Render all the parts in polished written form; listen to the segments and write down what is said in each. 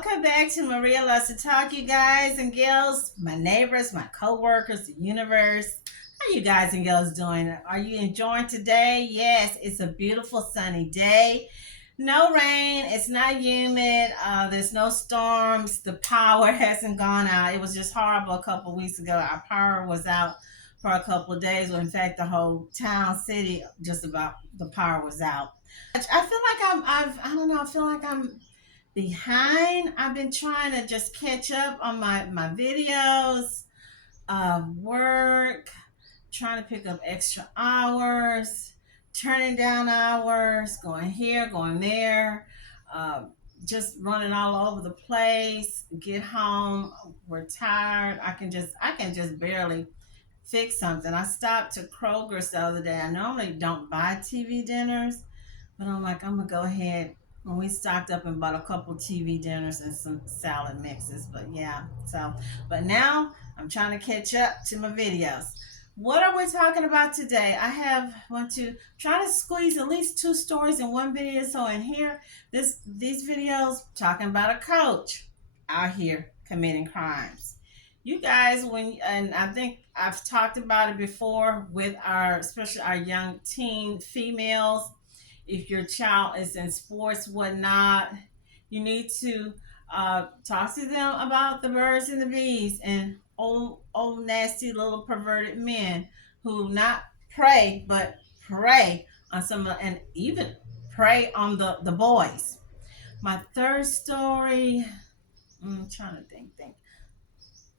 Welcome back to Maria Loves to Talk, you guys and girls, my neighbors, my co-workers, the universe. How you guys and girls doing? Are you enjoying today? Yes, it's a beautiful sunny day. No rain. It's not humid. There's no storms. The power hasn't gone out. It was just horrible a couple weeks ago. Our power was out for a couple of days. Well, in fact, the whole town, city, just about the power was out. I feel like I don't know. I feel like I'm behind. I've been trying to just catch up on my videos, work, trying to pick up extra hours, turning down hours, going here, going there, uh, just running all over the place. Get home, we're tired. I can just barely fix something. I stopped to Kroger's the other day. I normally don't buy TV dinners, but I'm like, I'm gonna go ahead. When we stocked up and bought a couple TV dinners and some salad mixes. But yeah, but now I'm trying to catch up to my videos. What are we talking about today? I have want to try to squeeze at least two stories in one video. So in here, these videos talking about a coach out here committing crimes. You guys, and I think I've talked about it before with especially our young teen females. If your child is in sports, whatnot, you need to talk to them about the birds and the bees and old nasty little perverted men who not pray but prey on and even prey on the boys. My third story, I'm trying to think.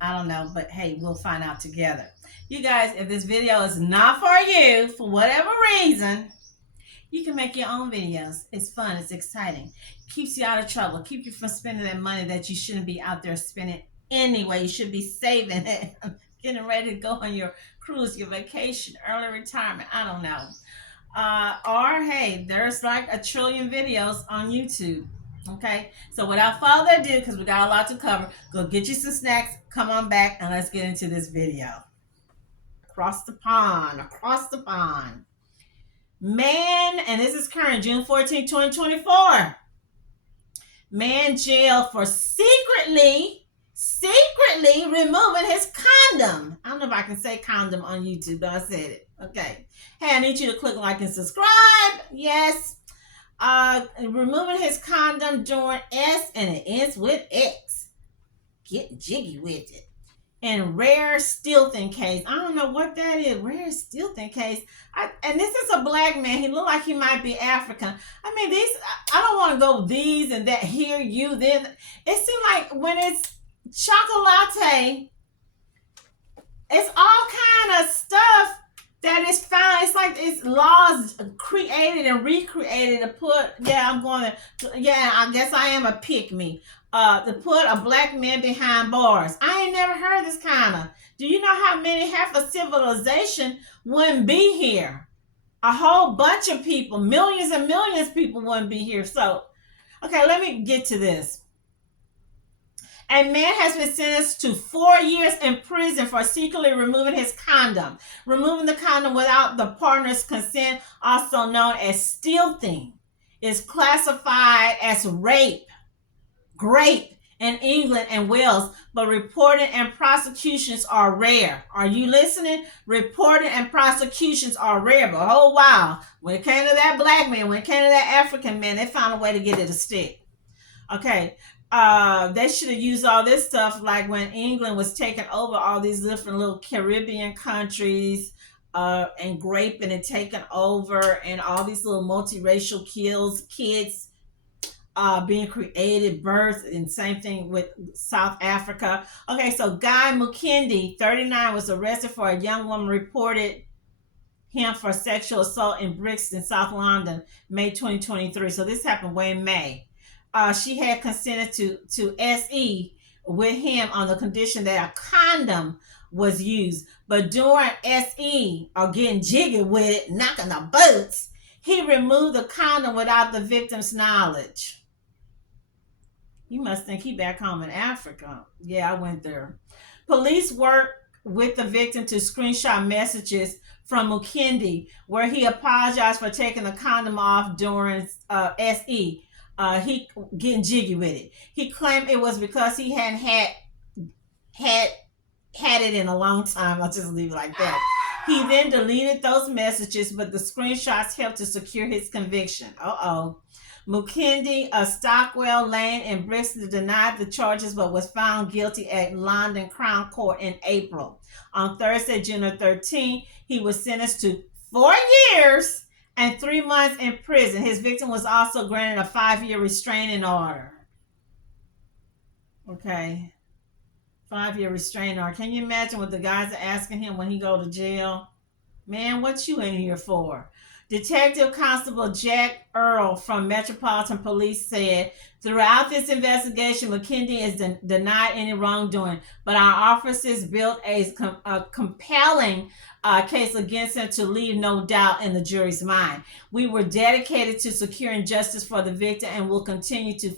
I don't know, but hey, we'll find out together. You guys, if this video is not for you for whatever reason, you can make your own videos. It's fun. It's exciting. Keeps you out of trouble. Keep you from spending that money that you shouldn't be out there spending anyway. You should be saving it. Getting ready to go on your cruise, your vacation, early retirement. I don't know. Or hey, there's like 1 trillion videos on YouTube. Okay. So without further ado, because we got a lot to cover, go get you some snacks. Come on back and let's get into this video. Across the pond. Man, and this is current, June 14, 2024. Man jailed for secretly removing his condom. I don't know if I can say condom on YouTube, but I said it. Okay. Hey, I need you to click like and subscribe. Yes. Removing his condom during S, and it ends with X. Get jiggy with it. And rare stealthing case. I don't know what that is. Rare stealthing case. And this is a black man. He looked like he might be African. I mean, I don't want to go these and that, here, you, then. It seems like when it's chocolate, it's all kind of stuff that is found. It's like it's laws created and recreated to put, I guess I am a pick me. To put a black man behind bars. I ain't never heard this kind of. Do you know how many half of civilization wouldn't be here? A whole bunch of people, millions and millions of people wouldn't be here. So, okay, let me get to this. A man has been sentenced to 4 years in prison for secretly removing his condom. Removing the condom without the partner's consent, also known as stealthing, is classified as rape in England and Wales, but reporting and prosecutions are rare. Are you listening? Reporting and prosecutions are rare, but oh wow, when it came to that black man, when it came to that African man, they found a way to get it to stick. Okay, they should have used all this stuff like when England was taking over all these different little Caribbean countries, and raping and taking over, and all these little multiracial kids being created, birthed, and same thing with South Africa. Okay, so Guy Mukendi, 39, was arrested for a young woman reported him for sexual assault in Brixton, South London, May 2023. So this happened way in May. She had consented to SE with him on the condition that a condom was used. But during SE, or getting jiggy with it, knocking the boots, he removed the condom without the victim's knowledge. You must think he back home in Africa. Yeah, I went there. Police worked with the victim to screenshot messages from Mukendi where he apologized for taking the condom off during SE. he getting jiggy with it. He claimed it was because he hadn't had had it in a long time. I'll just leave it like that. He then deleted those messages, but the screenshots helped to secure his conviction. Uh-oh. Mukendi Stockwell Lane in Brixton denied the charges but was found guilty at London Crown Court in April. On Thursday, June 13th, he was sentenced to 4 years and 3 months in prison. His victim was also granted a 5-year restraining order. Okay. 5-year restraining order. Can you imagine what the guys are asking him when he go to jail? Man, what you in here for? Detective Constable Jack Earl from Metropolitan Police said, throughout this investigation, McKinney is denied any wrongdoing, but our officers built a compelling case against him to leave no doubt in the jury's mind. We were dedicated to securing justice for the victim and will continue to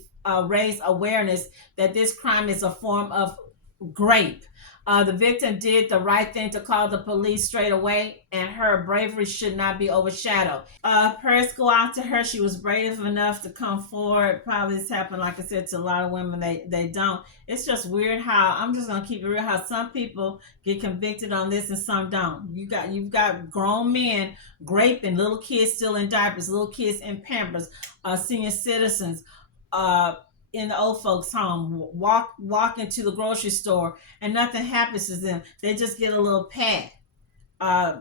raise awareness that this crime is a form of rape. The victim did the right thing to call the police straight away, and her bravery should not be overshadowed. Prayers go out to her. She was brave enough to come forward. Probably this happened, like I said, to a lot of women. They don't. It's just weird how, I'm just gonna keep it real, how some people get convicted on this and some don't. You've got grown men raping little kids still in diapers, little kids in Pampers, senior citizens. In the old folks' home, walk into the grocery store, and nothing happens to them. They just get a little pat. I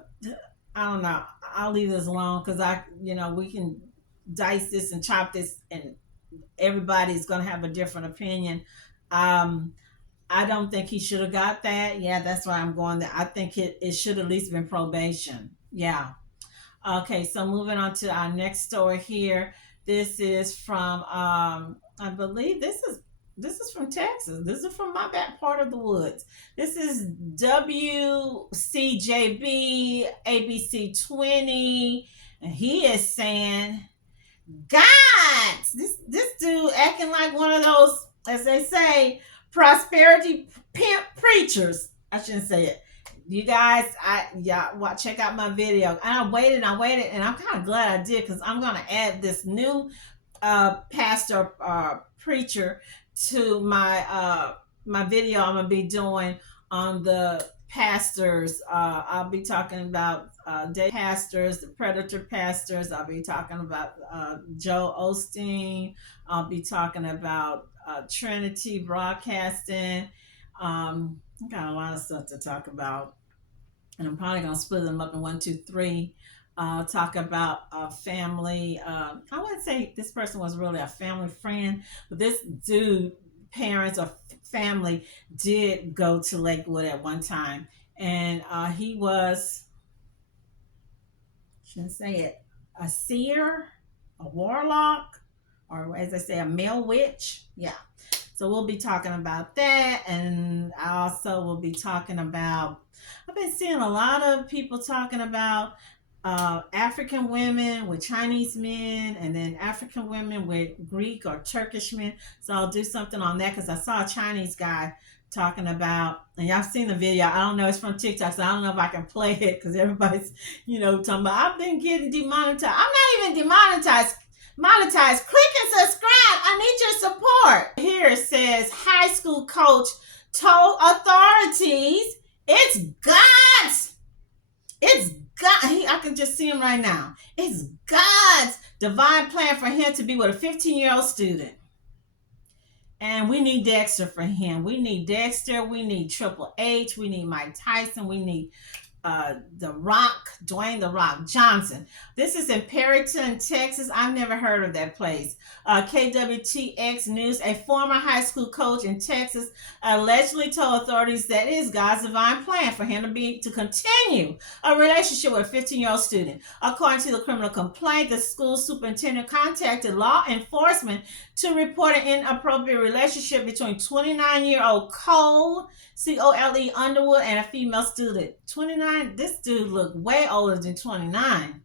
don't know. I'll leave this alone because we can dice this and chop this, and everybody's gonna have a different opinion. I don't think he should have got that. Yeah, that's why I'm going there. I think it should at least been probation. Yeah. Okay, so moving on to our next story here. This is from I believe this is from Texas. This is from my back part of the woods. This is WCJB ABC 20, and he is saying, God, this dude acting like one of those, as they say, prosperity pimp preachers. I shouldn't say it. You guys, check out my video. And I waited, and I'm kind of glad I did because I'm gonna add this new pastor preacher to my video I'm gonna be doing on the pastors. I'll be talking about day pastors, the predator pastors. I'll be talking about Joe Osteen. I'll be talking about Trinity Broadcasting. Got a lot of stuff to talk about, and I'm probably gonna split them up in 1, 2, 3. Talk about a family. I wouldn't say this person was really a family friend, but this dude, parents or family, did go to Lakewood at one time, and he was, shouldn't say it, a seer, a warlock, or as I say, a male witch. Yeah. So we'll be talking about that, and I also will be talking about, I've been seeing a lot of people talking about African women with Chinese men, and then African women with Greek or Turkish men. So I'll do something on that because I saw a Chinese guy talking about, and y'all seen the video. I don't know, it's from TikTok, so I don't know if I can play it because everybody's, talking about, I've been getting demonetized. I'm not even demonetized. Monetized. Click and subscribe. I need your support. Here it says high school coach told authorities it's God's. It's God. I can just see him right now. It's God's divine plan for him to be with a 15-year-old student. And we need Dexter for him. We need Dexter. We need Triple H. We need Mike Tyson. We need The Rock, Dwayne The Rock Johnson. This is in Perryton, Texas. I've never heard of that place. KWTX News, a former high school coach in Texas allegedly told authorities that it is God's divine plan for him to continue a relationship with a 15-year-old student. According to the criminal complaint, the school superintendent contacted law enforcement to report an inappropriate relationship between 29-year-old Cole Underwood and a female student. 29, this dude looked way older than 29.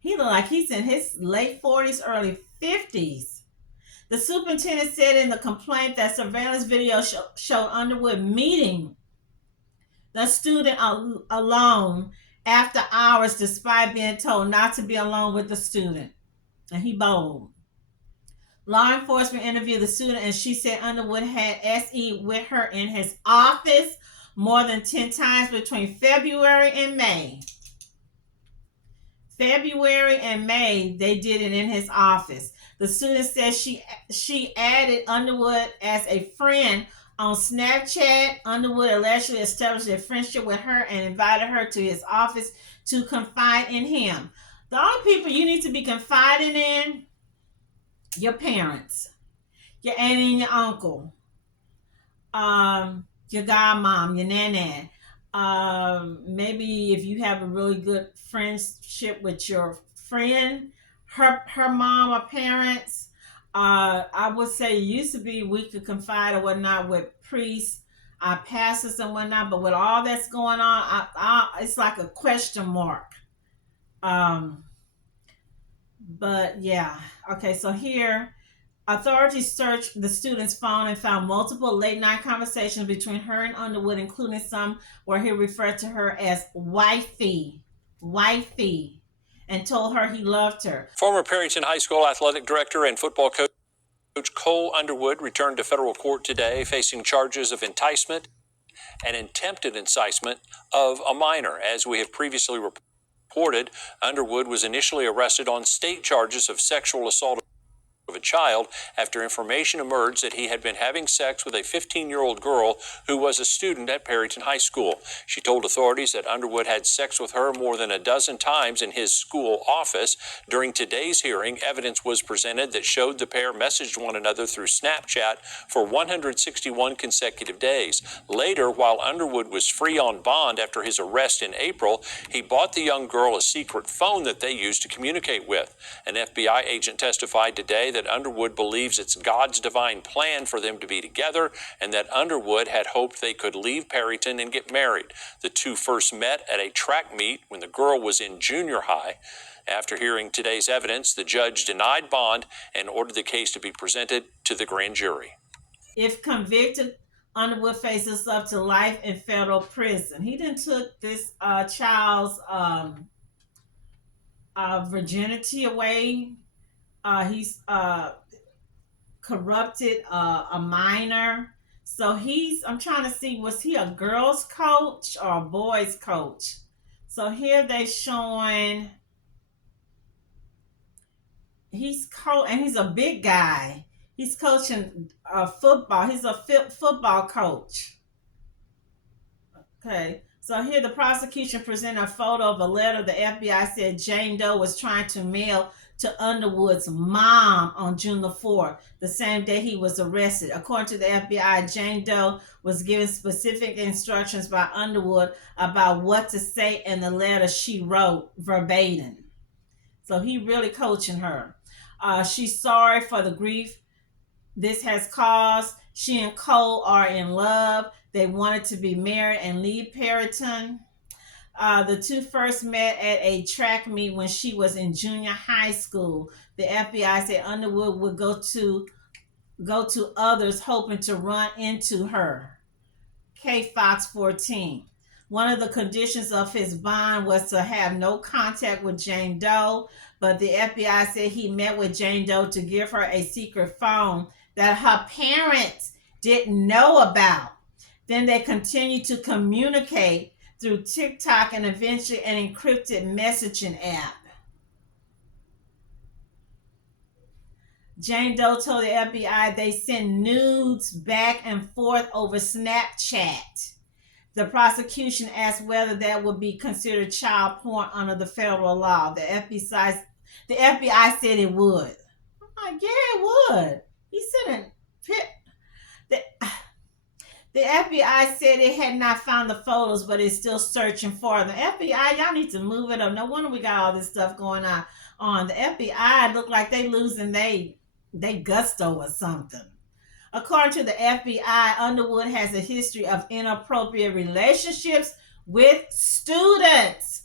He looked like he's in his late 40s, early 50s. The superintendent said in the complaint that surveillance video showed Underwood meeting the student alone after hours despite being told not to be alone with the student. And he bold. Law enforcement interviewed the student, and she said Underwood had SE with her in his office more than 10 times between February and May. February and May, they did it in his office. The student says she added Underwood as a friend on Snapchat. Underwood allegedly established a friendship with her and invited her to his office to confide in him. The only people you need to be confiding in, your parents, your auntie and your uncle, your godmom, your nana. Maybe if you have a really good friendship with your friend, her mom or parents. I would say it used to be we could confide or whatnot with priests, pastors and whatnot, but with all that's going on, it's like a question mark. Um, but yeah, okay. So here, authorities searched the student's phone and found multiple late night conversations between her and Underwood, including some where he referred to her as wifey, and told her he loved her. Former Perryton High School athletic director and football coach Cole Underwood returned to federal court today, facing charges of enticement and attempted incitement of a minor. As we have previously reported, Underwood was initially arrested on state charges of sexual assault of a child after information emerged that he had been having sex with a 15-year-old girl who was a student at Perryton High School. She told authorities that Underwood had sex with her more than a dozen times in his school office. During today's hearing, evidence was presented that showed the pair messaged one another through Snapchat for 161 consecutive days. Later, while Underwood was free on bond after his arrest in April, he bought the young girl a secret phone that they used to communicate with. An FBI agent testified today that Underwood believes it's God's divine plan for them to be together, and that Underwood had hoped they could leave Perryton and get married. The two first met at a track meet when the girl was in junior high. After hearing today's evidence, the judge denied bond and ordered the case to be presented to the grand jury. If convicted, Underwood faces up to life in federal prison. He then took this child's virginity away. He's corrupted a minor. So I'm trying to see, was he a girls coach or a boys coach? So here they showing and he's a big guy. He's coaching football. He's a football coach. Okay. So here the prosecution presented a photo of a letter the FBI said Jane Doe was trying to mail to Underwood's mom on June the 4th, the same day he was arrested. According to the FBI, Jane Doe was given specific instructions by Underwood about what to say in the letter she wrote verbatim. So he really coaching her. She's sorry for the grief this has caused. She and Cole are in love. They wanted to be married and leave Perryton. The two first met at a track meet when she was in junior high school. The FBI said Underwood would go to others hoping to run into her. K Fox 14. One of the conditions of his bond was to have no contact with Jane Doe, but the FBI said he met with Jane Doe to give her a secret phone that her parents didn't know about. Then they continued to communicate through TikTok and eventually an encrypted messaging app. Jane Doe told the FBI they sent nudes back and forth over Snapchat. The prosecution asked whether that would be considered child porn under the federal law. The FBI said it would. I'm like, yeah, it would. He said the FBI said it had not found the photos, but it's still searching for them. The FBI, y'all need to move it up. No wonder we got all this stuff going on. The FBI look like they losing they gusto or something. According to the FBI, Underwood has a history of inappropriate relationships with students.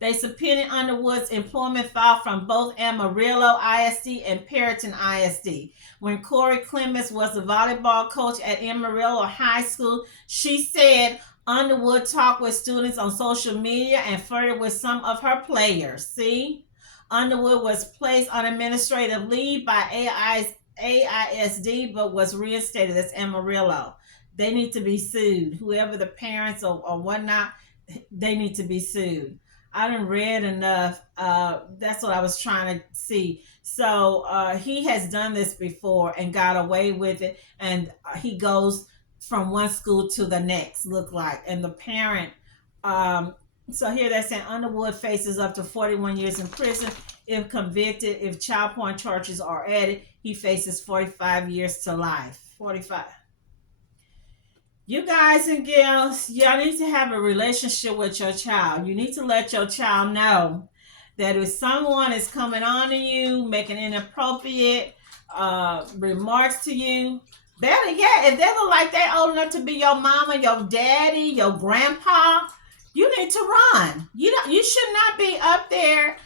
They subpoenaed Underwood's employment file from both Amarillo ISD and Perryton ISD. When Corey Clemens was the volleyball coach at Amarillo High School, she said Underwood talked with students on social media and flirted with some of her players. See? Underwood was placed on administrative leave by AISD, but was reinstated as Amarillo. They need to be sued. Whoever the parents or whatnot, they need to be sued. I didn't read enough. That's what I was trying to see. So he has done this before and got away with it, and he goes from one school to the next. Look like, and the parent. So here they're saying Underwood faces up to 41 years in prison if convicted. If child porn charges are added, he faces 45 years to life. 45. You guys and girls, y'all need to have a relationship with your child. You need to let your child know that if someone is coming on to you, making inappropriate remarks to you, better yet, if they look like they're old enough to be your mama, your daddy, your grandpa, you need to run. You should not be up there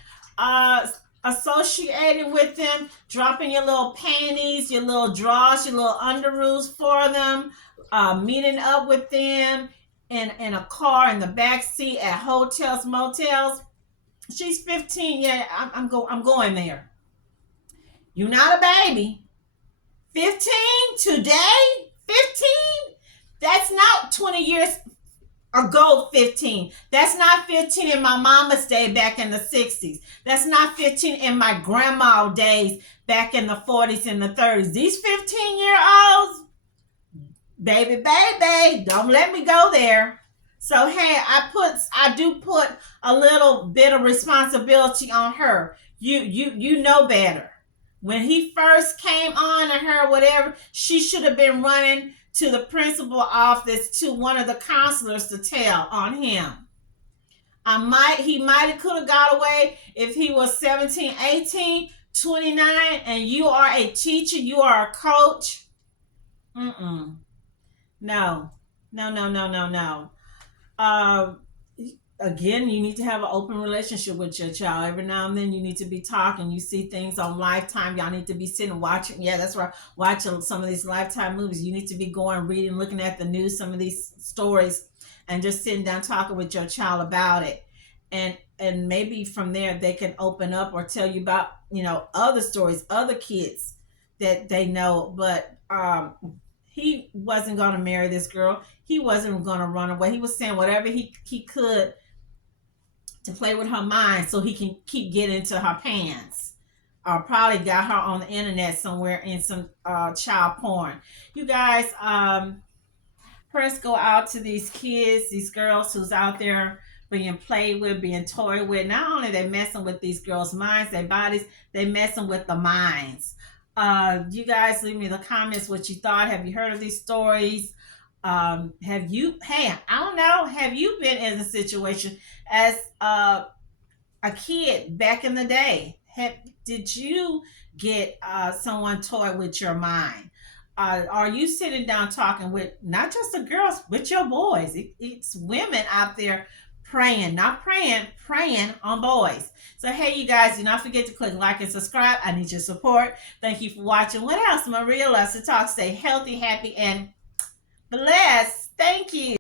associated with them, dropping your little panties, your little drawers, your little underoos for them, meeting up with them in a car in the back seat at hotels, motels. She's 15. Yeah, I'm going there. You're not a baby. 15 today? 15? That's not 20 years ago 15. That's not 15 in my mama's day back in the 60s. That's not 15 in my grandma days back in the 40s and the 30s. These 15-year-olds, baby, don't let me go there. So hey, I do put a little bit of responsibility on her. You know better. When he first came on to her, whatever, she should have been running to the principal office, to one of the counselors to tell on him. He might have could have got away if he was 17, 18, 29, and you are a teacher, you are a coach. No. Again, you need to have an open relationship with your child. Every now and then you need to be talking. You see things on Lifetime. Y'all need to be sitting watching. Yeah, that's right. Watching some of these Lifetime movies. You need to be going, reading, looking at the news, some of these stories, and just sitting down talking with your child about it. And maybe from there they can open up or tell you about, other stories, other kids that they know. But he wasn't going to marry this girl. He wasn't going to run away. He was saying whatever he could to play with her mind so he can keep getting into her pants. Or probably got her on the internet somewhere in some child porn. You guys, prayers go out to these kids, these girls who's out there being played with, being toyed with. Not only they messing with these girls' minds, their bodies, they messing with the minds. You guys leave me in the comments what you thought. Have you heard of these stories? Have you been in a situation as a kid back in the day? Did you get someone toyed with your mind? Are you sitting down talking with not just the girls, with your boys? It's women out there praying on boys. So hey, you guys, do not forget to click like and subscribe. I need your support. Thank you for watching. What else? Maria loves to talk. Stay healthy, happy, and blessed. Thank you.